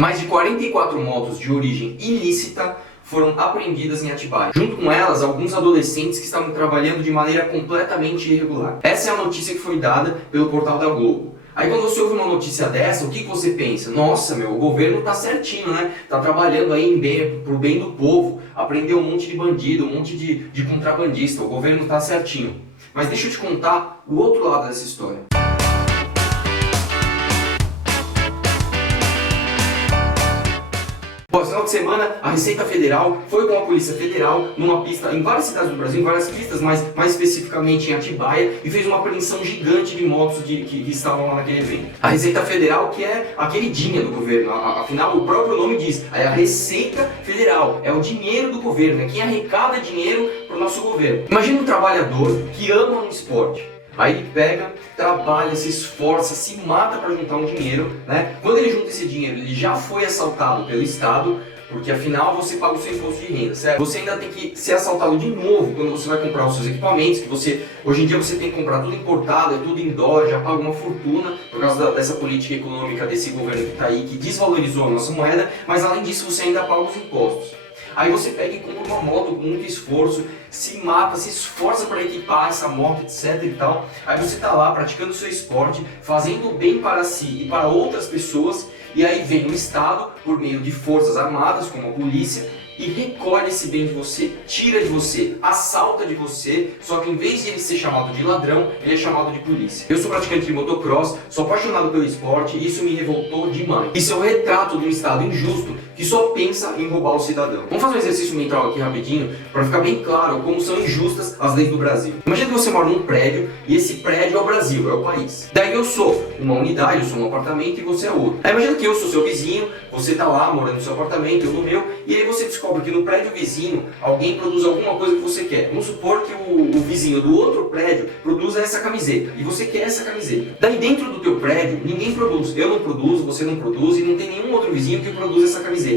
Mais de 44 motos de origem ilícita foram apreendidas em Atibaia. Junto com elas, alguns adolescentes que estavam trabalhando de maneira completamente irregular. Essa é a notícia que foi dada pelo portal da Globo. Aí quando você ouve uma notícia dessa, o que você pensa? Nossa, o governo tá certinho, né? Tá trabalhando aí pro bem do povo, apreendeu um monte de bandido, um monte de contrabandista, o governo tá certinho. Mas deixa eu te contar o outro lado dessa história. No final de semana, a Receita Federal foi com a Polícia Federal numa pista em várias cidades do Brasil, em várias pistas, mas mais especificamente em Atibaia, e fez uma apreensão gigante de motos que estavam lá naquele evento. A Receita Federal, que é a queridinha do governo, afinal o próprio nome diz, é a Receita Federal, é o dinheiro do governo, é quem arrecada dinheiro para o nosso governo. Imagina um trabalhador que ama um esporte. Aí ele pega, trabalha, se esforça, se mata para juntar um dinheiro, né? Quando ele junta esse dinheiro, ele já foi assaltado pelo Estado, porque afinal você paga o seu imposto de renda, certo? Você ainda tem que ser assaltado de novo quando você vai comprar os seus equipamentos, que hoje em dia você tem que comprar tudo importado, é tudo em dólar, já paga uma fortuna por causa dessa política econômica desse governo que está aí, que desvalorizou a nossa moeda, mas além disso você ainda paga os impostos. Aí você pega e compra uma moto com muito esforço, se mata, se esforça para equipar essa moto, etc e tal. Aí você está lá praticando o seu esporte, fazendo bem para si e para outras pessoas, e aí vem o Estado, por meio de forças armadas, como a polícia, e recolhe esse bem de você, tira de você, assalta de você, só que em vez de ele ser chamado de ladrão, ele é chamado de polícia. Eu sou praticante de motocross, sou apaixonado pelo esporte e isso me revoltou demais. Isso é o retrato de um Estado injusto que só pensa em roubar o cidadão. Vamos fazer um exercício mental aqui rapidinho, para ficar bem claro como são injustas as leis do Brasil. Imagina que você mora num prédio e esse prédio é o Brasil, é o país. Daí eu sou uma unidade, eu sou um apartamento e você é outro. Aí imagina que eu sou seu vizinho, você tá lá morando no seu apartamento, eu no meu, e aí você descobre que no prédio vizinho alguém produz alguma coisa que você quer. Vamos supor que o vizinho do outro prédio produza essa camiseta e você quer essa camiseta. Daí dentro do teu prédio ninguém produz. Eu não produzo, você não produz e não tem nenhum outro vizinho que produza essa camiseta.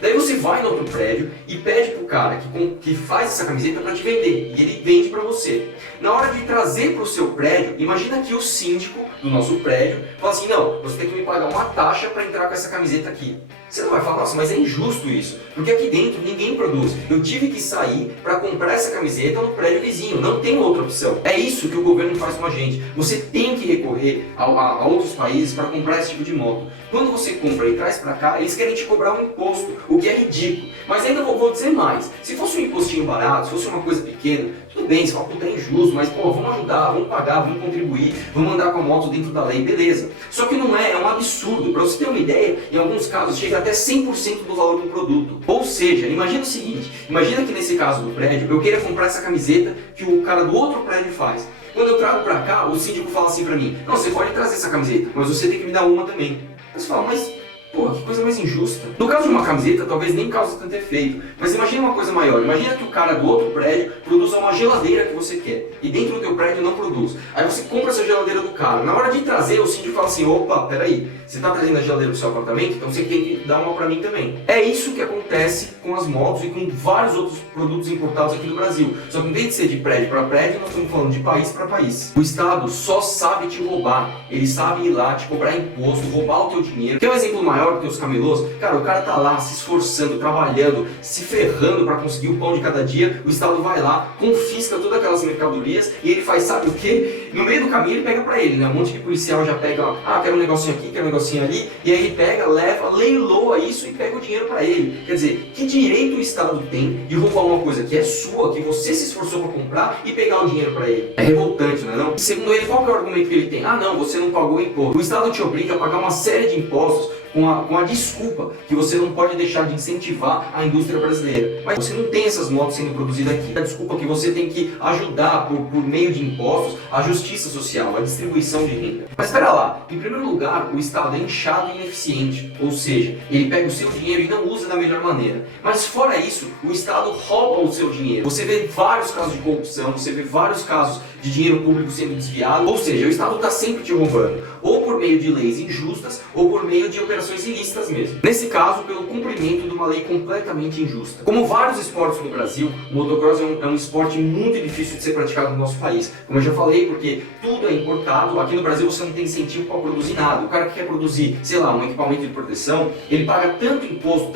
Daí você vai no outro prédio e pede pro cara que faz essa camiseta para te vender e ele vende para você. Na hora de trazer para o seu prédio, imagina que o síndico do nosso prédio fala assim, não, você tem que me pagar uma taxa para entrar com essa camiseta aqui. Você não vai falar, nossa, mas é injusto isso, porque aqui dentro ninguém produz. Eu tive que sair para comprar essa camiseta no prédio vizinho, não tem outra opção. É isso que o governo faz com a gente. Você tem que recorrer a outros países para comprar esse tipo de moto. Quando você compra e traz para cá, eles querem te cobrar um imposto, o que é ridículo. Mas ainda vou dizer mais, se fosse um impostinho barato, se fosse uma coisa pequena, tudo bem, você fala, puta, é injusto, mas pô, vamos ajudar, vamos pagar, vamos contribuir, vamos andar com a moto dentro da lei, beleza. Só que não é um absurdo. Para você ter uma ideia, em alguns casos chega até 100% do valor do produto. Ou seja, imagina o seguinte, imagina que nesse caso do prédio, eu queira comprar essa camiseta que o cara do outro prédio faz. Quando eu trago pra cá, o síndico fala assim pra mim, não, você pode trazer essa camiseta, mas você tem que me dar uma também. Aí você fala, mas pô, que coisa mais injusta. No caso de uma camiseta, talvez nem cause tanto efeito. Mas imagina uma coisa maior. Imagina que o cara do outro prédio produza uma geladeira que você quer. E dentro do teu prédio não produz. Aí você compra essa geladeira do cara. Na hora de trazer, o síndico fala assim, opa, peraí. Você tá trazendo a geladeira do seu apartamento? Então você tem que dar uma pra mim também. É isso que acontece com as motos e com vários outros produtos importados aqui no Brasil. Só que em vez de ser de prédio para prédio, nós estamos falando de país para país. O Estado só sabe te roubar. Ele sabe ir lá, te cobrar imposto, roubar o teu dinheiro. Quer um exemplo maior do que os camelôs? Cara, o cara tá lá se esforçando, trabalhando, se ferrando para conseguir o pão de cada dia. O Estado vai lá, confisca todas aquelas mercadorias e ele faz, sabe o quê? No meio do caminho ele pega pra ele, né? Um monte de policial já pega, quero um negocinho aqui, quero um negocinho ali, e aí ele pega, leva, leiloa isso e pega o dinheiro pra ele. Quer dizer, que direito o Estado tem de roubar uma coisa que é sua, que você se esforçou pra comprar e pegar o dinheiro pra ele? É revoltante, não é não? Segundo ele, qual que é o argumento que ele tem? Ah não, você não pagou o imposto. O Estado te obriga a pagar uma série de impostos com a desculpa que você não pode deixar de incentivar a indústria brasileira. Mas você não tem essas motos sendo produzidas aqui. A desculpa que você tem que ajudar por meio de impostos a justiça social, a distribuição de renda. Mas espera lá, em primeiro lugar, o Estado é inchado e ineficiente, ou seja, ele pega o seu dinheiro e não usa da melhor maneira. Mas fora isso, o Estado rouba o seu dinheiro. Você vê vários casos de corrupção, você vê vários casos de dinheiro público sendo desviado, ou seja, o Estado está sempre te roubando. ou por meio de leis injustas, ou por meio de operações ilícitas mesmo. Nesse caso, pelo cumprimento de uma lei completamente injusta. Como vários esportes no Brasil, o motocross é um esporte muito difícil de ser praticado no nosso país. Como eu já falei, porque tudo é importado, aqui no Brasil você não tem incentivo para produzir nada. O cara que quer produzir, sei lá, um equipamento de proteção, ele paga tanto imposto,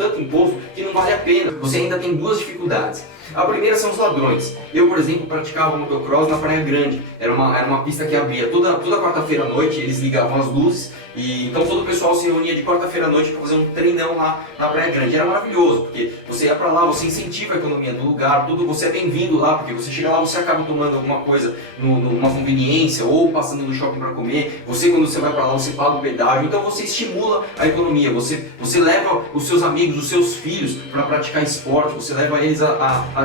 que não vale a pena. Você ainda tem duas dificuldades. A primeira são os ladrões. Eu, por exemplo, praticava motocross na Praia Grande. Era uma pista que abria toda quarta-feira à noite, eles ligavam as luzes, e então todo o pessoal se reunia de quarta-feira à noite para fazer um treinão lá na Praia Grande. Era maravilhoso, porque você ia para lá, você incentiva a economia do lugar, você é bem-vindo lá, porque você chega lá, você acaba tomando alguma coisa numa conveniência, ou passando no shopping para comer. Quando você vai para lá, você paga o pedágio, então você estimula a economia, você leva os seus amigos, os seus filhos para praticar esporte, você leva eles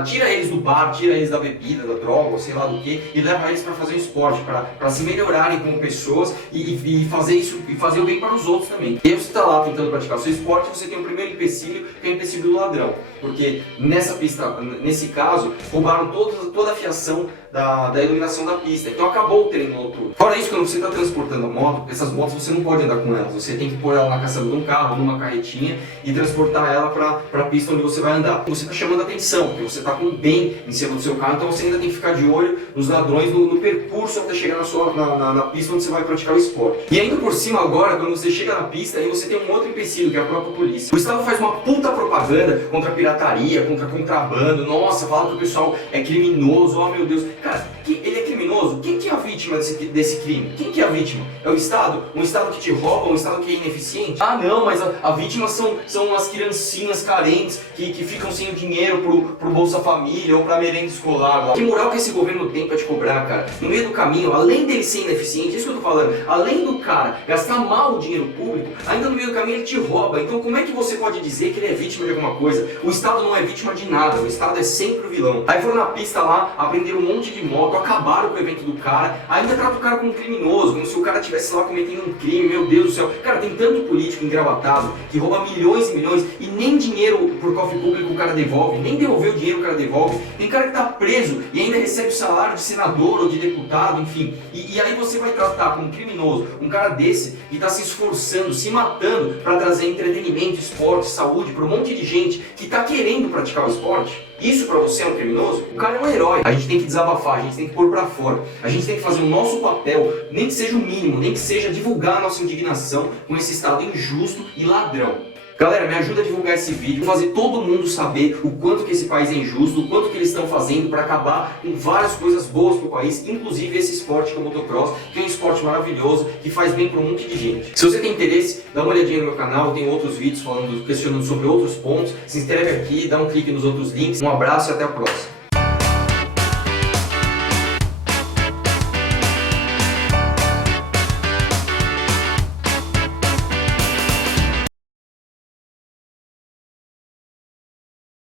tira eles do bar, tira eles da bebida, da droga, ou sei lá do que, e leva eles para fazer um esporte, para se melhorarem como pessoas e fazer isso, e fazer o bem para os outros também. E aí você está lá tentando praticar o seu esporte, você tem o primeiro empecilho, que é o empecilho do ladrão. Porque nessa pista, nesse caso, roubaram toda a fiação da iluminação da pista. Então acabou o treino noturno. Fora isso, quando você está transportando a moto, essas motos você não pode andar com elas. Você tem que pôr ela na caçamba de um carro, numa carretinha, e transportar ela para a pista onde você vai andar. Você está chamando a atenção, porque você está com o bem em cima do seu carro, então você ainda tem que ficar de olho nos ladrões no percurso até chegar na pista onde você vai praticar o esporte. E ainda por cima agora, quando você chega na pista, aí você tem um outro empecilho, que é a própria polícia. O Estado faz uma puta propaganda contra a pirataria, contra contrabando. Nossa, fala que o pessoal é criminoso, oh meu Deus. Cara, ele é criminoso? Quem que é a vítima desse crime? Quem que é a vítima? É o Estado? Um Estado que te rouba? Um Estado que é ineficiente? Ah não, mas a vítima são as criancinhas carentes que ficam sem o dinheiro pro Bolsa Família ou pra merenda escolar lá. Que moral que esse governo tem pra te cobrar, cara? No meio do caminho, além dele ser ineficiente, isso que eu tô falando, além do cara gastar mal o dinheiro público, ainda no meio do caminho ele te rouba. Então como é que você pode dizer que ele é vítima de alguma coisa? O Estado não é vítima de nada, o Estado é sempre o vilão. Aí foram na pista lá, aprenderam um monte de moto, acabaram com o evento do cara, ainda tratam o cara como um criminoso, como se o cara estivesse lá cometendo um crime, meu Deus do céu. Cara, tem tanto político engravatado que rouba milhões e milhões e nem dinheiro por cofre público o cara devolve, nem devolveu o dinheiro o cara devolve. Tem cara que tá preso e ainda recebe o salário de senador ou de deputado, enfim. E aí você vai tratar como um criminoso um cara desse que tá se esforçando, se matando para trazer entretenimento, esporte, saúde para um monte de gente que tá querendo praticar o esporte? Isso pra você é um criminoso? O cara é um herói. A gente tem que desabafar, a gente tem que pôr pra fora. A gente tem que fazer o nosso papel, nem que seja o mínimo, nem que seja divulgar a nossa indignação com esse Estado injusto e ladrão. Galera, me ajuda a divulgar esse vídeo, fazer todo mundo saber o quanto que esse país é injusto, o quanto que eles estão fazendo para acabar com várias coisas boas pro país, inclusive esse esporte que é o motocross, que é um esporte maravilhoso, que faz bem para um monte de gente. Se você tem interesse, dá uma olhadinha no meu canal, tem outros vídeos questionando sobre outros pontos, se inscreve aqui, dá um clique nos outros links. Um abraço e até a próxima.